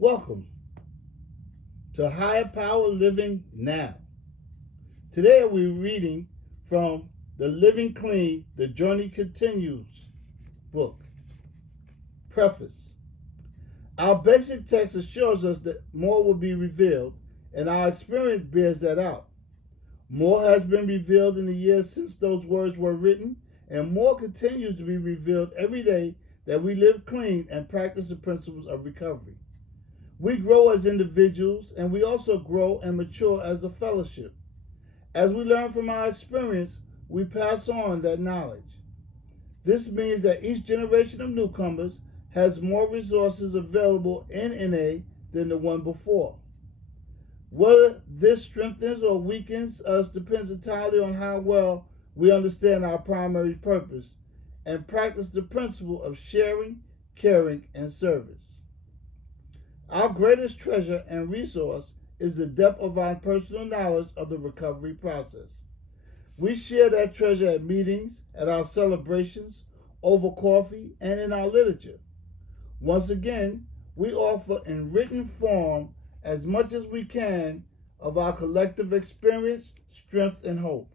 Welcome to Higher Power Living Now. Today we're reading from the Living Clean, The Journey Continues book. Preface. Our basic text assures us that more will be revealed, and our experience bears that out. More has been revealed in the years since those words were written, and more continues to be revealed every day that we live clean and practice the principles of recovery. We grow as individuals, and we also grow and mature as a fellowship. As we learn from our experience, we pass on that knowledge. This means that each generation of newcomers has more resources available in NA than the one before. Whether this strengthens or weakens us depends entirely on how well we understand our primary purpose and practice the principle of sharing, caring, and service. Our greatest treasure and resource is the depth of our personal knowledge of the recovery process. We share that treasure at meetings, at our celebrations, over coffee, and in our literature. Once again, we offer in written form as much as we can of our collective experience, strength, and hope.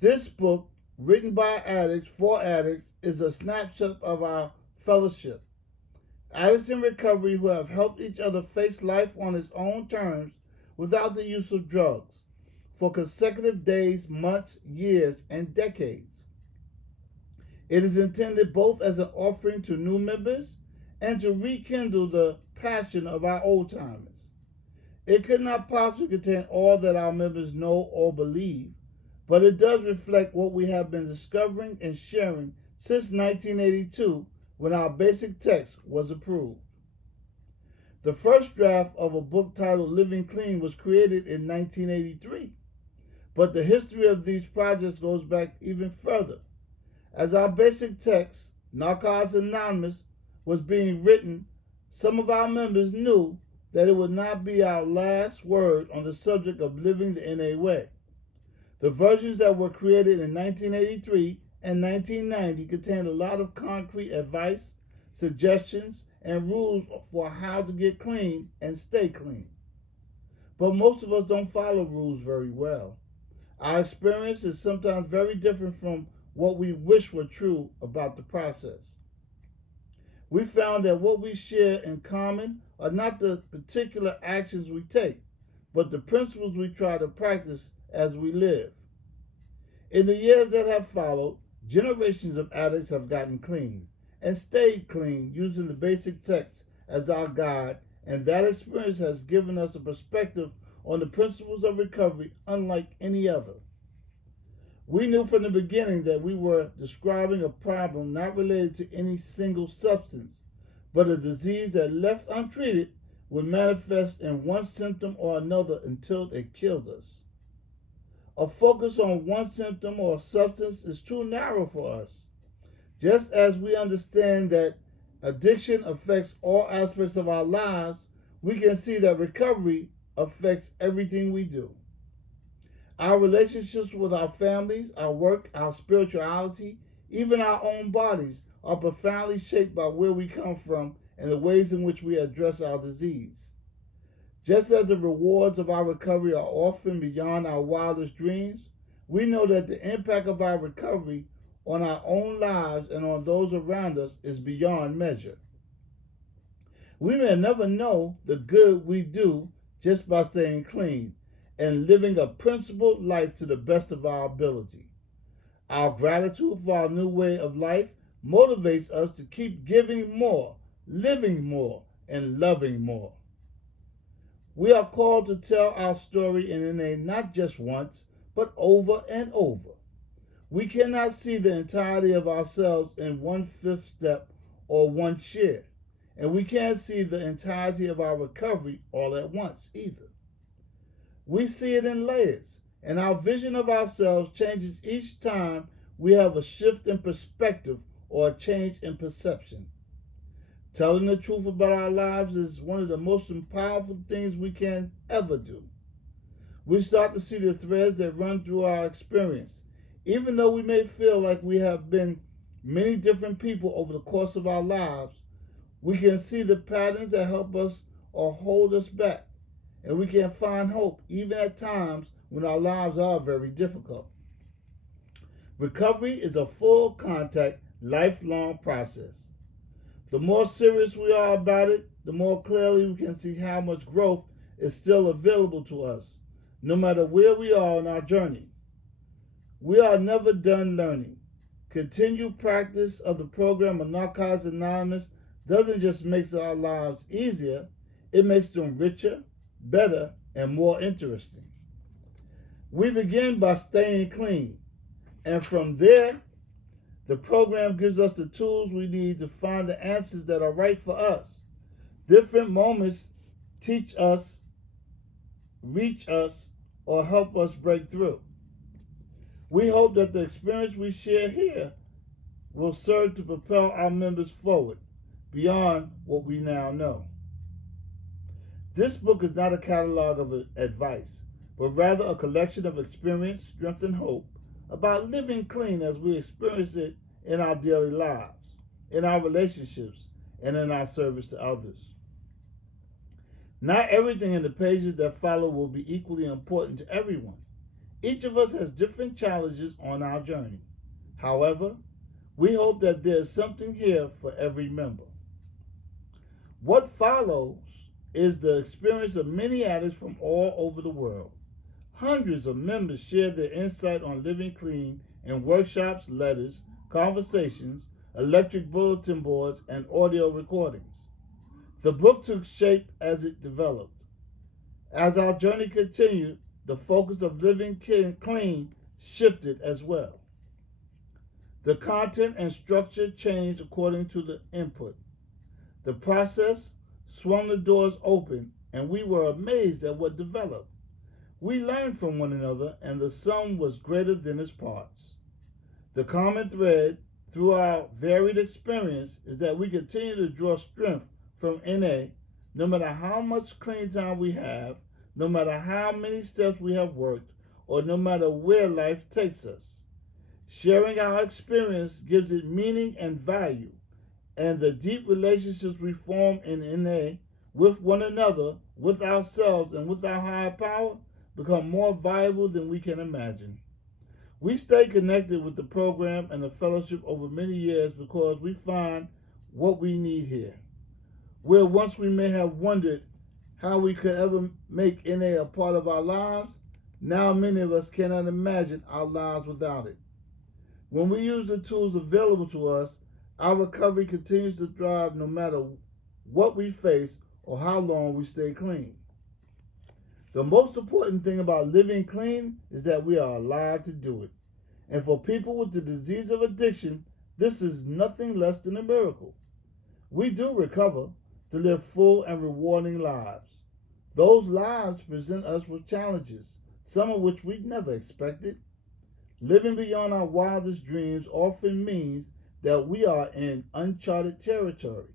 This book, written by addicts for addicts, is a snapshot of our fellowship. Addicts in recovery who have helped each other face life on its own terms without the use of drugs for consecutive days, months, years, and decades. It is intended both as an offering to new members and to rekindle the passion of our old timers. It could not possibly contain all that our members know or believe, but it does reflect what we have been discovering and sharing since 1982, when our basic text was approved. The first draft of a book titled Living Clean was created in 1983, but the history of these projects goes back even further. As our basic text, Narcotics Anonymous, was being written, some of our members knew that it would not be our last word on the subject of living the NA way. The versions that were created in 1983 and 1990 contained a lot of concrete advice, suggestions, and rules for how to get clean and stay clean. But most of us don't follow rules very well. Our experience is sometimes very different from what we wish were true about the process. We found that what we share in common are not the particular actions we take, but the principles we try to practice as we live. In the years that have followed, generations of addicts have gotten clean and stayed clean using the basic text as our guide, and that experience has given us a perspective on the principles of recovery unlike any other. We knew from the beginning that we were describing a problem not related to any single substance, but a disease that left untreated would manifest in one symptom or another until it killed us. A focus on one symptom or substance is too narrow for us. Just as we understand that addiction affects all aspects of our lives, we can see that recovery affects everything we do. Our relationships with our families, our work, our spirituality, even our own bodies are profoundly shaped by where we come from and the ways in which we address our disease. Just as the rewards of our recovery are often beyond our wildest dreams, we know that the impact of our recovery on our own lives and on those around us is beyond measure. We may never know the good we do just by staying clean and living a principled life to the best of our ability. Our gratitude for our new way of life motivates us to keep giving more, living more, and loving more. We are called to tell our story in NA not just once, but over and over. We cannot see the entirety of ourselves in one fifth step or one share, and we can't see the entirety of our recovery all at once either. We see it in layers, and our vision of ourselves changes each time we have a shift in perspective or a change in perception. Telling the truth about our lives is one of the most powerful things we can ever do. We start to see the threads that run through our experience, even though we may feel like we have been many different people over the course of our lives. We can see the patterns that help us or hold us back, and we can find hope even at times when our lives are very difficult. Recovery is a full contact, lifelong process. The more serious we are about it, the more clearly we can see how much growth is still available to us, no matter where we are on our journey. We are never done learning. Continued practice of the program of Narcotics Anonymous doesn't just make our lives easier, it makes them richer, better, and more interesting. We begin by staying clean, and from there, the program gives us the tools we need to find the answers that are right for us. Different moments teach us, reach us, or help us break through. We hope that the experience we share here will serve to propel our members forward beyond what we now know. This book is not a catalog of advice, but rather a collection of experience, strength, and hope about living clean as we experience it in our daily lives, in our relationships, and in our service to others. Not everything in the pages that follow will be equally important to everyone. Each of us has different challenges on our journey. However, we hope that there is something here for every member. What follows is the experience of many addicts from all over the world. Hundreds of members share their insight on living clean in workshops, letters, conversations, electric bulletin boards, and audio recordings. The book took shape as it developed. As our journey continued, the focus of living clean shifted as well. The content and structure changed according to the input. The process swung the doors open, and we were amazed at what developed. We learned from one another, and the sum was greater than its parts. The common thread through our varied experience is that we continue to draw strength from NA, no matter how much clean time we have, no matter how many steps we have worked, or no matter where life takes us. Sharing our experience gives it meaning and value, and the deep relationships we form in NA with one another, with ourselves, and with our higher power become more valuable than we can imagine. We stay connected with the program and the fellowship over many years because we find what we need here. Where once we may have wondered how we could ever make NA a part of our lives, now many of us cannot imagine our lives without it. When we use the tools available to us, our recovery continues to thrive no matter what we face or how long we stay clean. The most important thing about living clean is that we are alive to do it. And for people with the disease of addiction, this is nothing less than a miracle. We do recover to live full and rewarding lives. Those lives present us with challenges, some of which we never expected. Living beyond our wildest dreams often means that we are in uncharted territory.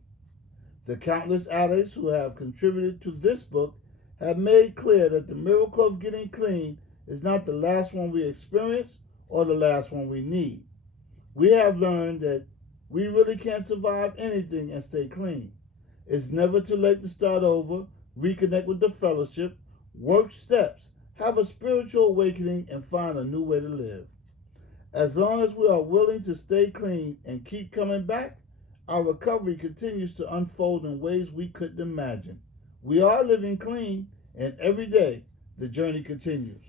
The countless addicts who have contributed to this book have made clear that the miracle of getting clean is not the last one we experience or the last one we need. We have learned that we really can't survive anything and stay clean. It's never too late to start over, reconnect with the fellowship, work steps, have a spiritual awakening, and find a new way to live. As long as we are willing to stay clean and keep coming back, our recovery continues to unfold in ways we couldn't imagine. We are living clean, and every day the journey continues.